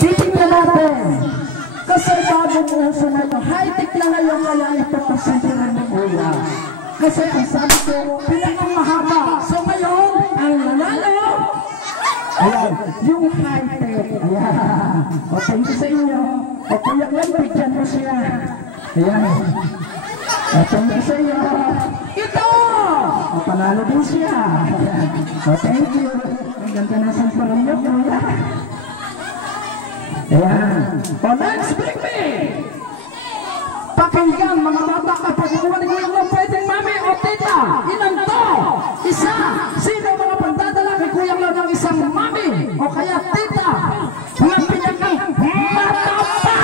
Titignan natin. Kasi bagong uso na ito. High-tech na ngayon kaya ito pasindihan ng kuya. Kasi ang sabi ko, pinakamahaba. So ngayon, ang nanalo. Ayan, yung high-tech. Ayan. O, thank you sa inyo. O, kuya lang, bigyan mo siya. Ayan. O, thank you sa inyo. Ito! O, panalo din siya. Ayan. O, thank you. Ang ganda na sa paranyo, kuya. Ayan. O, next, bring me! Pakinggan, mga bata, kapag kumanig mo yung pwedeng mami o tita, ilan to? Isa. Sino mga pagdadala kay Kuya Lo ng isang mami o kaya tita? Mga pinakang mataba!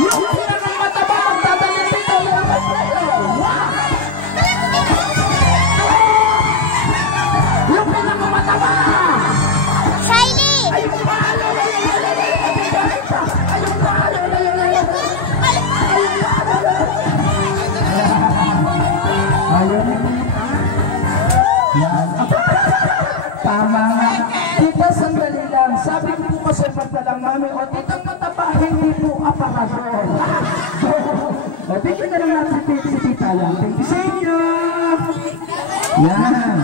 Yung pinakang mataba, magdadala tita. Yung pinakang mataba! Shiny! Ayun pa! Ayun pa! Tama nga. Tita, sandali lang. Sabi ko po kasi pagdalang mami, o titang mataba, hindi po aparador. O, bigyan na lang natin si tita lang. Thank you sa inyo. Yan.